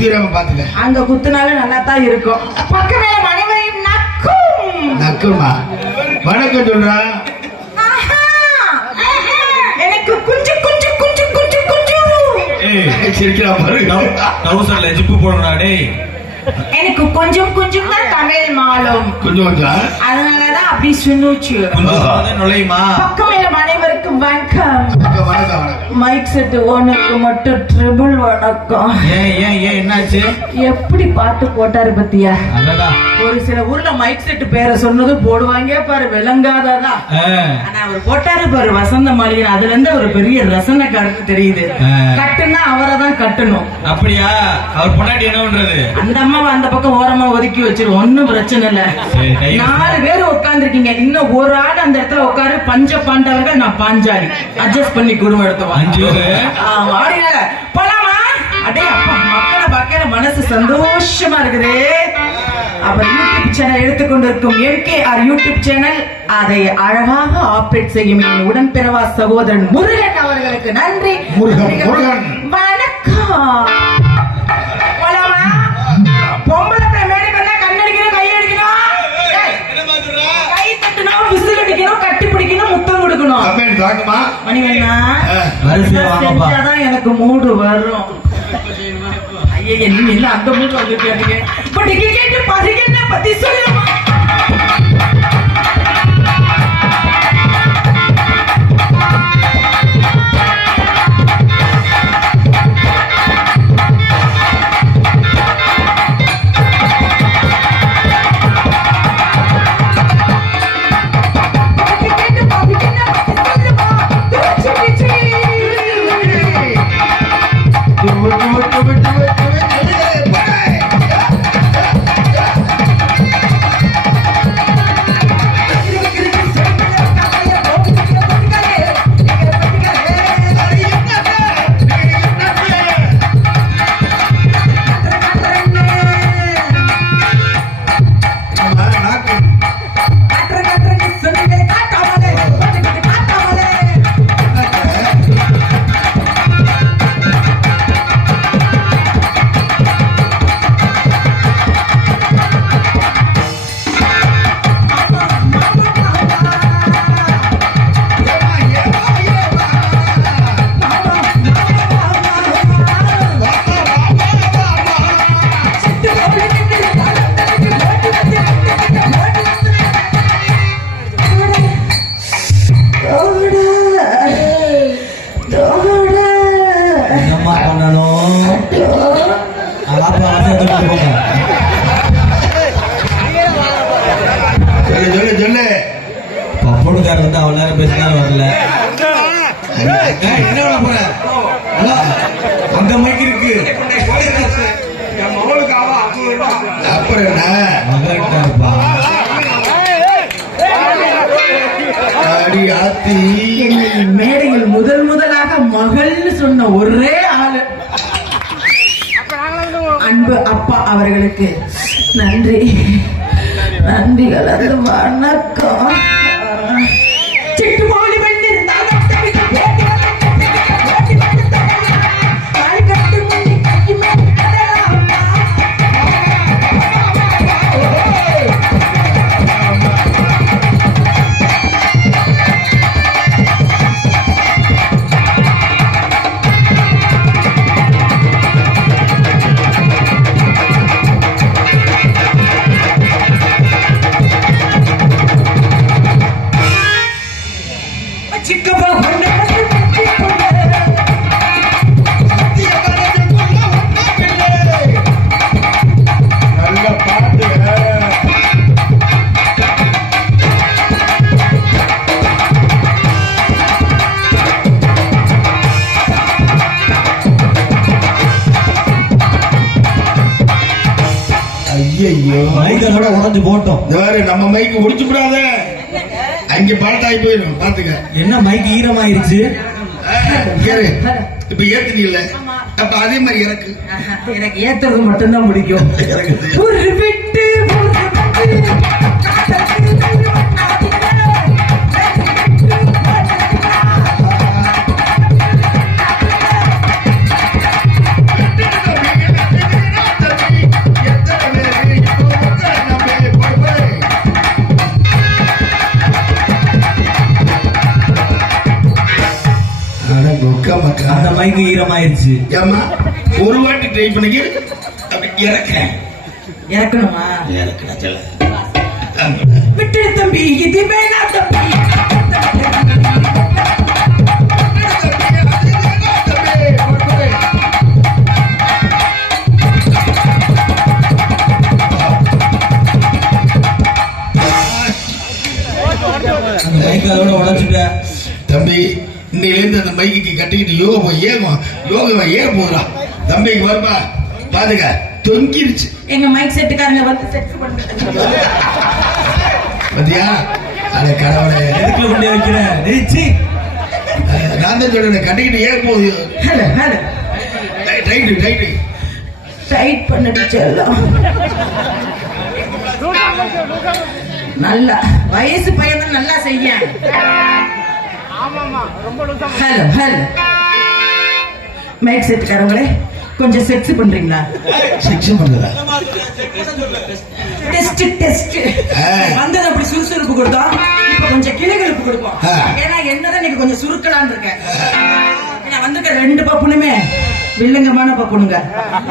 குத்திராம பாத்துக்க அங்க குத்துனாலும் நல்லா தான் இருக்கும். பக்கமே அனைவரையும் நக்கும். நக்குமா? வணக்கம் சொல்றா. ஆஹா! எனக்கு குஞ்சு குஞ்சு குஞ்சு குஞ்சு குஞ்சு. ஏய் சிரிக்கிறா பாரு. டவுசர்ல ஜிப்பு போடுறா டேய். எனக்கு கொஞ்சம் கொஞ்சம் தான் தமிழ் மாலும். கொஞ்சம் கொஞ்சம் அதனாலதான் அப்படி வந்து நுழையுமா? அனைவருக்கும் வணக்கம் வணக்கம். வணக்கம் மைக் செட் ஓனருக்கு மட்டும் ட்ரிபிள் வணக்கம். எப்படி பாட்டு போட்டாரு பத்தியா? ஒரு சில ஊர்ல மைக் செட் பேரை சொன்னது போடுவாங்க பாரு விளங்காததா. ஆனா அவர் போட்டாரு பாரு வசந்த மாளிகை. அதுல இருந்து ஒரு பெரிய ரசனை கருத்து தெரியுது. கட்டுனா அவரை தான் கட்டணும். அப்படியா? அவர் பொண்டாட்டி என்ன பண்றது? அந்த அம்மாவை அந்த பக்கம் ஓரமா ஒதுக்கி வச்சிரு ஒண்ணும் பிரச்சனை இல்ல. நாலு பேர் உட்கார்ந்துருக்கீங்க. இன்னும் ஒரு ஆள் அந்த இடத்துல உட்காரு பஞ்ச பாண்டவர்கள் நான் பாஞ்சாலி அட்ஜஸ்ட் பண்ணி குடும்பம் எடுத்து அஞ்சு பேரு? ஆமா ஆடில போலாமா? அடே அப்பா மக்களை பார்க்கல மனசு சந்தோஷமா இருக்குதே. அவர் யூடியூப் சேனல் எடுத்துக்கொண்டிருக்கும் எம்கேஆர் யூடியூப் சேனல் அதை அழகாக ஆப்ரேட் செய்யும் என் உடன்பிறவா சகோதரன் முருகன் அவர்களுக்கு நன்றி. வணக்கம். கொடுக்கணும் கம்பெனி தாக்குமா மணிவண்ணா வரிசையா வாங்கப்பா. செஞ்சாதான் எனக்கு மூடு வரும். ஐயா நீ இல்ல அந்த மூடு வந்து கேட்டீங்க பரிகண்ண பத்தி சொல்லுமா? மகள்னு சொன்ன ஒரே ஆளு. அன்பு அப்பா அவர்களுக்கு. நன்றி. நன்றி. வணக்கம். முடிச்சு கூடாத அங்க பாட்டாகி போயிடும் பாத்துக்க என்ன மைக் ஈரமாயிருச்சு? கேரு இப்ப ஏத்துனீல்ல. அப்ப அதே மாதிரி இறக்கு. எனக்கு ஏத்துறது மட்டும்தான் பிடிக்கும். மைக்கு ஈரமாயிருச்சு. ஏம்மா ஒரு வாட்டி ட்ரை பண்ணி அப்படி இறக்கிறேன். இறக்கணுமா? இறக்கிறேன் சொல்ல. விட்டு தம்பி இது வேணா போதுடா தம்பிக்கு வருமா பாருங்க தொங்கிருச்சு. எங்க மைக் செட்டுக்காரங்க வந்து செட் பண்ணிட்டு பாத்தியா? அட கடவுளே. எதுக்குள்ள கொண்டு வைக்கிறேன் டேய், சீ. அஹ், நான் தான் சொல்றேன் கட்டிக்கிட்டு ஏற போகுது ரைட்டு ரைட்டு டைட் பண்ணிட்டு செல்லம் நல்லா. வயசு பையன் தான் நல்லா செய்ய ஹலோ ஹலோ. மைக் செட்டுக்காரங்களே கொஞ்சம் செக்ஸ் பண்றீங்களா? செக்ஷன் பண்ணுறதா டெஸ்ட் டெஸ்ட். வந்தது அப்படி சுறுசுறுப்பு கொடுத்தோம் இப்ப கொஞ்சம் கிளுகிழப்பு கொடுப்போம். ஏன்னா என்னதான் இன்னைக்கு கொஞ்சம் சுருக்கலான்னு இருக்கேன். நான் வந்திருக்க ரெண்டு பப்புனுமே வில்லங்கமான பப்புனுங்க.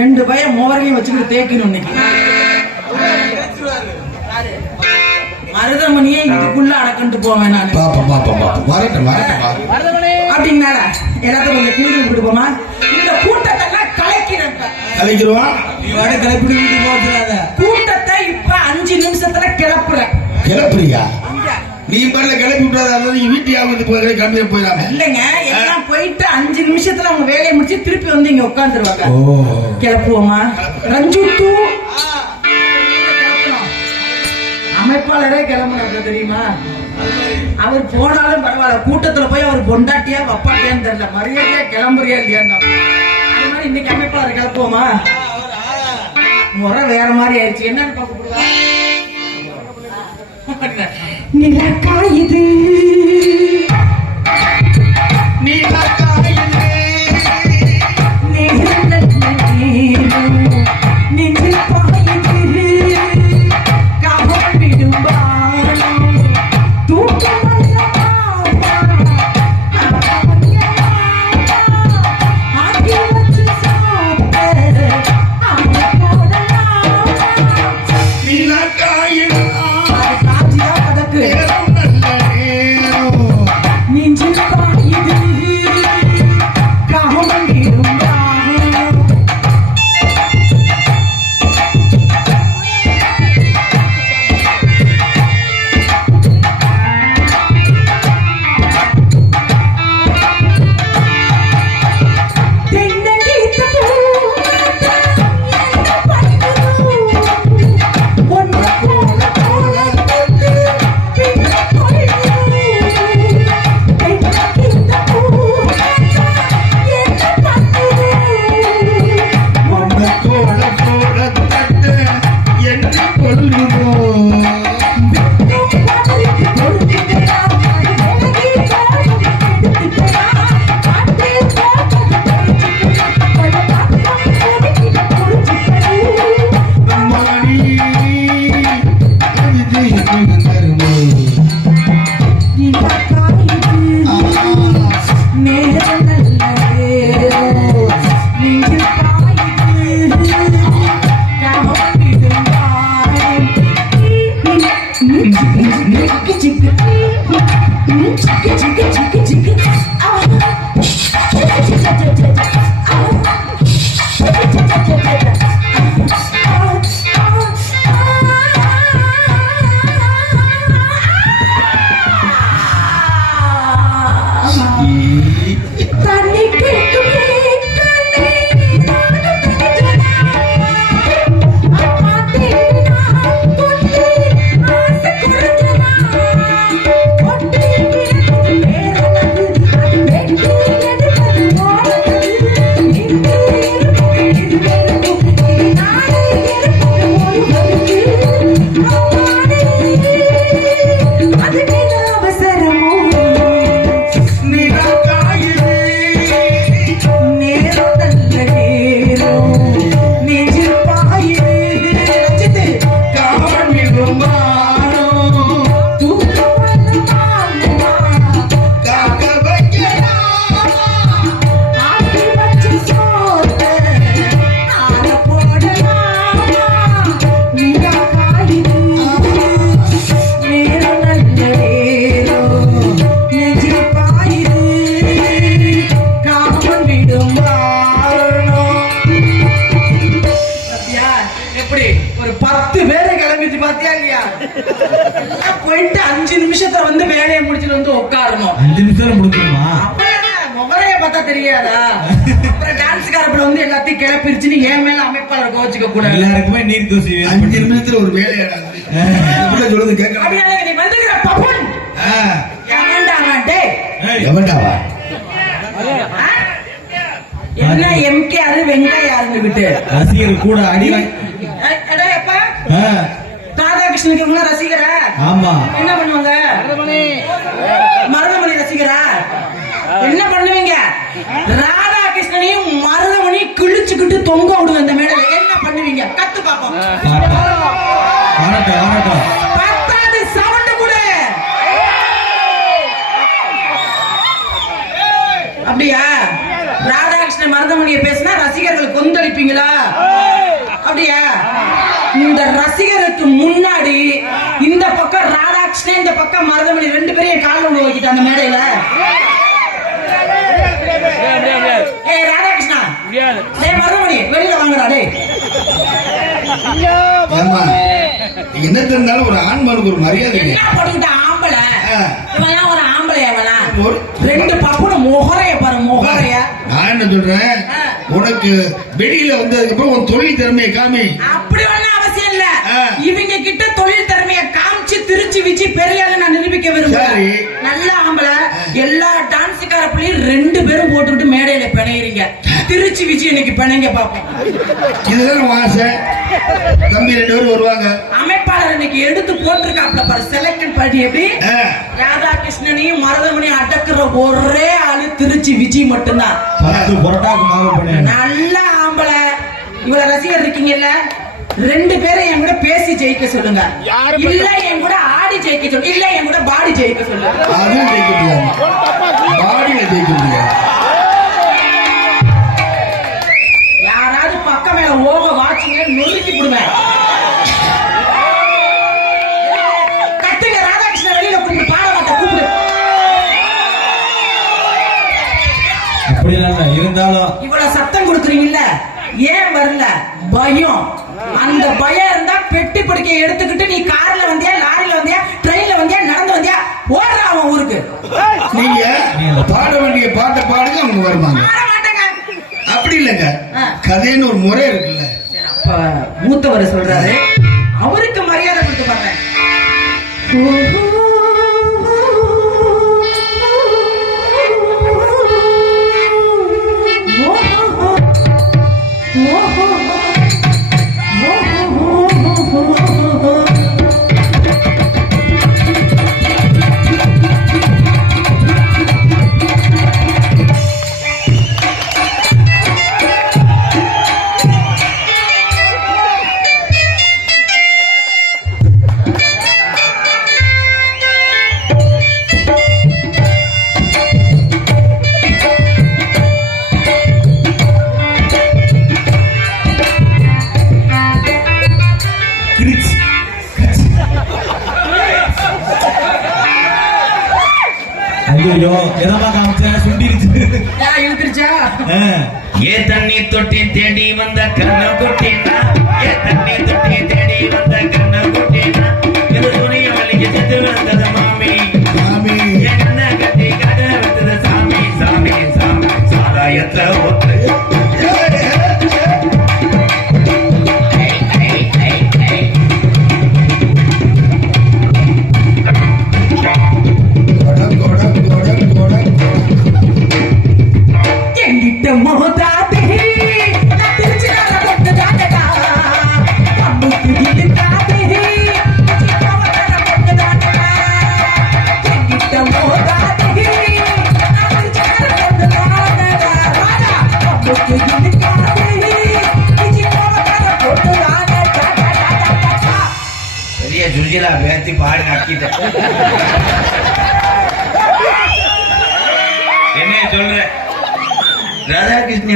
ரெண்டு பையன் மோரையும் வச்சுக்கிட்டு தேய்க்கணும் இன்னைக்கு. மருதமணியே இதுக்குள்ள அடக்கண்டு போவேன் நான். பாப்பா பாப்பா பாப்பா வரட்டும் வரட்டும் அப்படின்னால எல்லாத்தையும் கொஞ்சம் கிளுகிழப்பு கொடுப்போமா? கலைக்கிறோம். வீட்டுக்கு கூட்டத்தை இப்ப அஞ்சு நிமிஷத்துல கிளப்புறேன் கிளப்புறியா நீ பாடல கிளப்பி விட்டாத நீ வீட்டு ஆகுது போய் போயிடாம. இல்லைங்க எல்லாம் போயிட்டு அஞ்சு நிமிஷத்துல அவங்க வேலையை முடிச்சு திருப்பி வந்து இங்க உட்காந்துருவாங்க ஓ. கிளப்புவோமா? ரஞ்சு தூ அமைப்பாளரே கிளம்புனாங்க தெரியுமா? அவர் போனாலும் பரவாயில்ல. கூட்டத்துல போய் அவர் பொண்டாட்டியா வப்பாட்டியான்னு தெரியல. மரியாதையா கிளம்புறியா இல்லையான்னு மாதிரி இன்னைக்கு அமைப்பாளர் போமா? முறை வேற மாதிரி ஆயிடுச்சு. என்னன்னு பாக்க போடுவா நிலக்கா இது. போயிட்டு அஞ்சு நிமிஷத்துல வந்து வேலையை முடிச்சுட்டு வந்து உட்காரணும். அஞ்சு நிமிஷம் முடிச்சிருமா முகரைய பார்த்தா தெரியாதா? அப்புறம் டான்ஸ் காரப்புல வந்து எல்லாத்தையும் கிளப்பிருச்சுன்னு என் மேல அமைப்பாளர் கோச்சுக்க கூடாது. எல்லாருக்குமே நீர் தூசி அஞ்சு நிமிஷத்துல ஒரு வேலையாடா எப்படி சொல்லுது கேட்கலாம் அப்படியே நீ வந்துக்கிற பப்புன். ஏமாண்டாங்க டேய் எவன்டாவா? என்ன எம்கேஆர் வெங்காயாருன்னு விட்டு. ரசிகர் கூட அடி எடா எப்பா? ராதாகிருஷ்ணனுக்கு இவங்க ரசிகரா? ஆமா. என்ன பண்ணுவாங்க? மருதமணி ரசிகரா? என்ன பண்ணுவீங்க? ராதாகிருஷ்ணனையும் மருதமணி கிழிச்சுக்கிட்டு தொங்க விடுங்க அந்த மேடையில. என்ன பண்ணுவீங்க? கத்து பாப்போம். பத்தாவது சவுண்ட் கூட அப்படியா? ராதாகிருஷ்ணன் மருதமணியை பேசினா ரசிகர்கள் கொந்தளிப்பீங்களா? அப்படியா? இந்த ரசிகருக்கு முன்னாடி இந்த பக்கம் ராதாகிருஷ்ணன் இந்த பக்கம் மருதமணி ரெண்டு பேரையும் கால் ஒண்ணு வைக்கிட்டு அந்த மேடையில. ஏய் ராதாகிருஷ்ணா. மருதமணி வெளியில வாங்கடா ஏமா என்ன தெரிந்தாலும் ஒரு ஆண்மனுக்கு ஒரு மரியாதை. என்ன பண்ணிக்கிட்ட ஆம்பளை. இவன் ஒரு ஆம்பளை ரெண்டு பப்புனு முகரைய பாரு முகரைய. நான் என்ன சொல்றேன். உனக்கு வெளியில வந்ததுக்கு அப்புறம் உன் தொழில் திறமையை காமி. அப்படி ஒண்ணும் அவசியம் இல்ல ஆ. இவங்க கிட்ட தொழில் திறமைய காமிச்சு திருச்சி விச்சு பெரிய ஆளு நான் நிரூபிக்க விரும்புறேன் சரி. நல்ல ஆம்பளை. எல்லா டான்ஸுக்கார பிள்ளையும் ரெண்டு பேரும் போட்டுக்கிட்டு மேடையில பிணையறீங்க. திருச்சி விச்சு இன்னைக்கு பிணைங்க பாப்போம். இதுதான் ஆசை. தம்பி ரெண்டு பேரும் வருவாங்க. அமைப்பாளர் இன்னைக்கு எடுத்து போட்டிருக்காப்ல பாரு. செலக்ட் பண்ணி எப்படி. ராதாகிருஷ்ணனையும் மருதமணியும் அடக்குற ஒரே ஆளு திருச்சி விஜய் மட்டும்தான். நல்ல ஆம்பளை. இவ்வளவு ரசிகர் இருக்கீங்கல்ல? ரெண்டு பேரும் என் கூட பேசி ஜெயிக்க சொல்லுங்க. இல்ல என் கூட ஆடி ஜெயிக்க சொல்லுங்க இல்ல என் கூட பாடி ஜெயிக்க சொல்லுங்க. அதுவும் ஜெயிக்க முடியாது. பாடியில ஜெயிக்க முடியாது. யாராவது பக்கம் மேல ஓக வாச்சிங்க நொறுக்கி விடுவேன் கத்துங்க ராதாகிருஷ்ணன் வெளியில கூப்பிட்டு பாட மாட்டேன் கூப்பிடு இல்ல. இருந்தாலும் இவ்வளவு சத்தம் கொடுக்குறீங்கல்ல ஏன் வரல? பயம். அந்த பயம் இருந்தா பெட்டி படுக்கையை எடுத்துக்கிட்டு நீ கார்ல வந்தியா லாரில வந்தியா ட்ரெயின்ல வந்தியா நடந்து வந்தியா ஓடுற அவன் ஊருக்கு. நீங்க பாட வேண்டிய பாட்டை பாடுங்க அவங்க வருவாங்க. அப்படி இல்லைங்க. கதைன்னு ஒரு முறை இருக்குல்ல. மூத்தவர் சொல்றாரு அவருக்கு மரியாதை கொடுத்து பாருங்க. ಒತ್ತೆ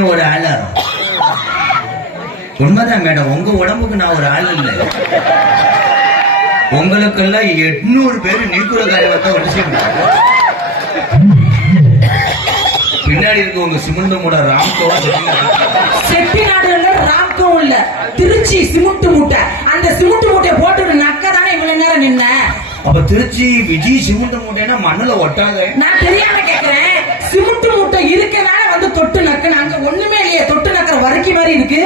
ஒரு ஆளா உண்மைதான் மேடம் உங்க உடம்புக்கு நான் ஒரு ஆள் இல்லை. உங்களுக்கெல்லாம் எட்நூறு பேர் நீக்குற காரியத்தை ஒன்று பின்னாடி இருக்க உங்க சிமெண்ட் மூட ராம்கோ செட்டி நாடுகள்ல பேர் ராம்கவும் இல்ல. திருச்சி சிமெண்ட் மூட்டை. அந்த சிமெண்ட் மூட்டையை போட்டு நக்க தானே இவ்வளவு நேரம் நின்ன அப்ப திருச்சி விஜய் சிமெண்ட் மூட்டைனா மண்ணுல ஒட்டாத. நான் தெரியாம கேக்குறேன். சிமெண்ட் மூட்டை இருக்கனால வந்து தொட்டு நக்கு அங்க ஒண்ணுமே இல்லையே தொட்டு நக்கிற வரைக்கும் மாதிரி இருக்கு.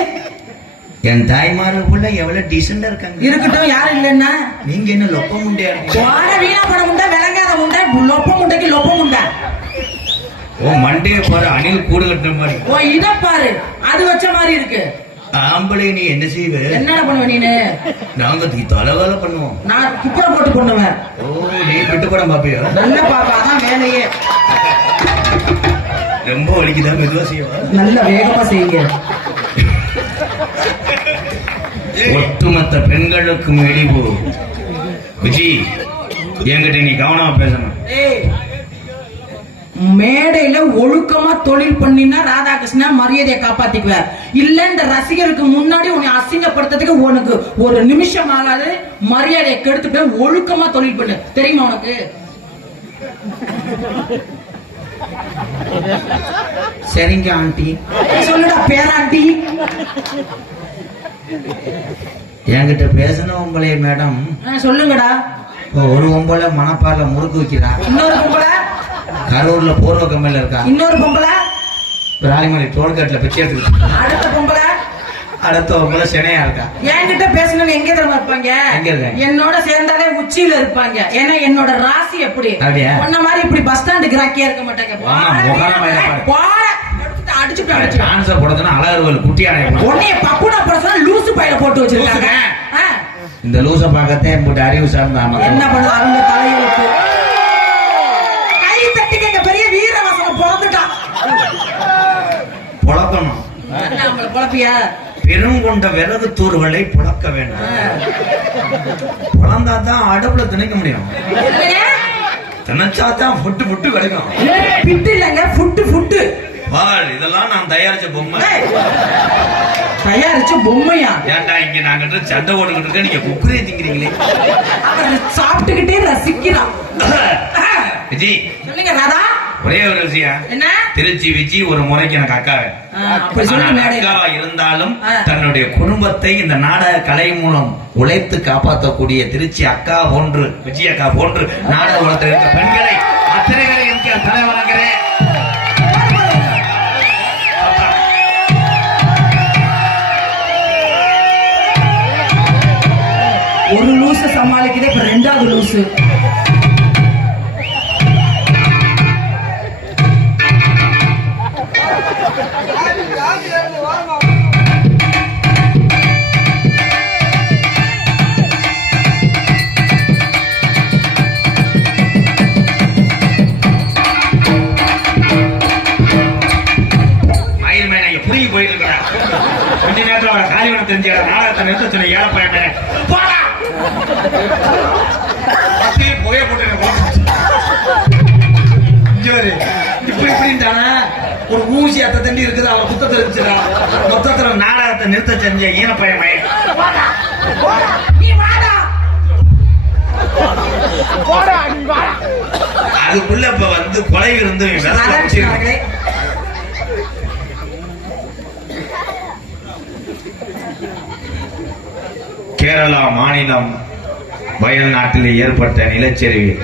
என் தாய்மாருக்குள்ள எவ்வளவு டீசெண்டா இருக்காங்க. இருக்கட்டும் யாரும் இல்லைன்னா நீங்க என்ன லொப்ப முண்டையா வாட வீணா பட முண்டை விளங்காத முண்டை லொப்ப முண்டைக்கு லொப்ப முண்டை. ஓ மண்டைய பாரு அணில் கூடு கட்டுற மாதிரி. ஓ இத பாரு அது வச்ச மாதிரி இருக்கு. ஆம்பளை நீ என்ன செய்வ? என்னடா பண்ணுவ நீனு? நாங்க தி- தலைவேலை பண்ணுவோம். நான் குப்புற போட்டு பண்ணுவேன் ஓ நீ விட்டு படம் பாப்பியா? நல்ல பாப்பா அதான் வேலையே. ரொம்ப வலிக்குதா? மெதுவா செய்வா நல்ல வேகமா செய்யுங்க. ஒட்டுமொத்த பெண்களுக்கும் இழிவு. விஜி என்கிட்ட நீ கவனமா பேசணும். மேடையில ஒழுக்கமா தொழில் பண்ணினா ராதாகிருஷ்ணா மரியாதையை காப்பாத்திக்குவார். இல்ல இந்த ரசிகருக்கு முன்னாடி உன்னை அசிங்கப்படுத்துறதுக்கு உனக்கு ஒரு நிமிஷம் ஆகாது. மரியாதையை கெடுத்து போய் ஒழுக்கமா தொழில் பண்ணு. தெரியுமா உனக்கு? சரிங்க ஆண்டி. சொல்லுடா பேராண்டி. என்கிட்ட பேசின உங்களே மேடம். சொல்லுங்கடா. ஒரு ஒம்பளை மணப்பாறைல முறுக்கு வைக்கிறா. இன்னொரு பொம்பளை? கரூர்ல பூர்வ கம்பெனில இருக்கா. இன்னொரு பொம்பளை? ராலிமலை டோல்கேட்ல பிச்சை எடுத்துக்கிட்டு அடுத்த பொம்பளை அடுத்த ஒம்பளை சென்னையா இருக்கா? என்கிட்ட பேசணும் எங்க தெரியுமா இருப்பாங்க? எங்க? என்னோட சேர்ந்தாலே உச்சியில இருப்பாங்க. ஏன்னா என்னோட ராசி எப்படி? உன்ன மாதிரி இப்படி பஸ் ஸ்டாண்டு கிராக்கியா இருக்க மாட்டாங்க. அடிச்சுட்டு அடிச்சு டான்ஸ போடுறதுன்னா அழகர்கள் குட்டியான உன்னைய பப்புனா படத்துல லூசு பையில போட்டு வச்சிருக்காங்க. இந்த லூச பார்க்கத்தே போட்டு அறிவு சார்ந்த என்ன பண்ணுது அவங்க கை தட்டிக்கங்க பெரிய வீரவசனம் பிறந்துட்டான் புழக்கணும். குழப்பியா பெருங்கொண்ட விறகு தூர்களை புழக்க வேண்டும். புலந்தா தான் அடுப்புல திணிக்க முடியும். திணைச்சா தான் புட்டு புட்டு கிடைக்கும் பிட்டு இல்லைங்க ஃபுட்டு ஃபுட்டு. பால் இதெல்லாம் நான் தயாரிச்ச பொம்மை. தயாரிச்ச பொம்மையா? ஏன்டா இங்க நாங்க சண்டை ஓட்டுக்கிட்டு இருக்க நீங்க குக்குரே திங்கிறீங்களே. சாப்பிட்டுக்கிட்டே ரசிக்கிறான். ஆ, விஜி. சொல்லுங்க ராதா. ஒரே ஒரு விஷயம். என்ன? திருச்சி விஜி ஒரு முறைக்கு எனக்கு அக்காவே. அக்காவா இருந்தாலும். தன்னுடைய குடும்பத்தை இந்த நாடக கலை மூலம் உழைத்து காப்பாற்றக்கூடிய திருச்சி அக்கா போன்று விஜய் அக்கா போன்று நாடக உலகத்தில் இருக்க பெண்களை அத்தனை பேரை எனக்கு தலை வணங்குறேன் ஒரு லூச சமாளிக்குதே இப்ப ரெண்டாவது லூசு. அப்படியே போய போட்டு இப்படி இப்படின்ட்டானா? ஒரு ஊசி அத்தை தண்டி இருக்குது அவன் குத்த தெரிஞ்சுடா மொத்தத்துல நாடகத்தை நிறுத்த செஞ்ச ஈன பையன். அதுக்குள்ள இப்ப வந்து கொலை இருந்து கேரளா மாநிலம் வயல் நாட்டில் ஏற்பட்ட நிலச்சரிவில்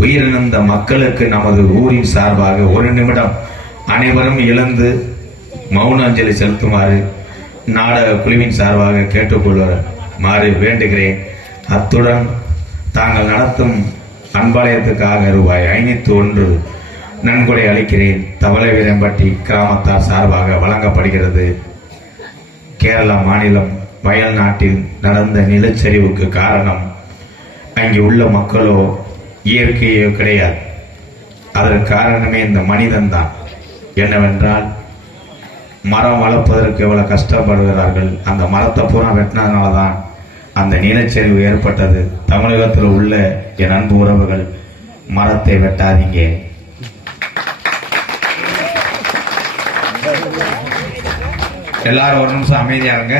உயிரிழந்த மக்களுக்கு நமது ஊரின் சார்பாக ஒரு நிமிடம் அனைவரும் இழந்து மௌன அஞ்சலி செலுத்துமாறு நாடக குழுவின் சார்பாக கேட்டுக்கொள்ளுமாறு வேண்டுகிறேன். அத்துடன் தாங்கள் நடத்தும் அன்பாலயத்துக்காக ரூபாய் ஐநூத்தி ஒன்று நன்கொடை அளிக்கிறேன். தவளை வீரம்பட்டி கிராமத்தார் சார்பாக வழங்கப்படுகிறது. கேரளா மாநிலம் வயல் நாட்டில் நடந்த நிலச்சரிவுக்கு காரணம் அங்கே உள்ள மக்களோ இயற்கையோ கிடையாது. அதற்கு காரணமே இந்த மனிதன்தான். என்னவென்றால் மரம் வளர்ப்பதற்கு எவ்வளவு கஷ்டப்படுகிறார்கள். அந்த மரத்தை பூரா வெட்டினதுனால தான் அந்த நிலச்சரிவு ஏற்பட்டது. தமிழகத்தில் உள்ள என் அன்பு உறவுகள் மரத்தை வெட்டாதீங்க. எல்லாரும் ஒரு நிமிஷம் அமைதியாருங்க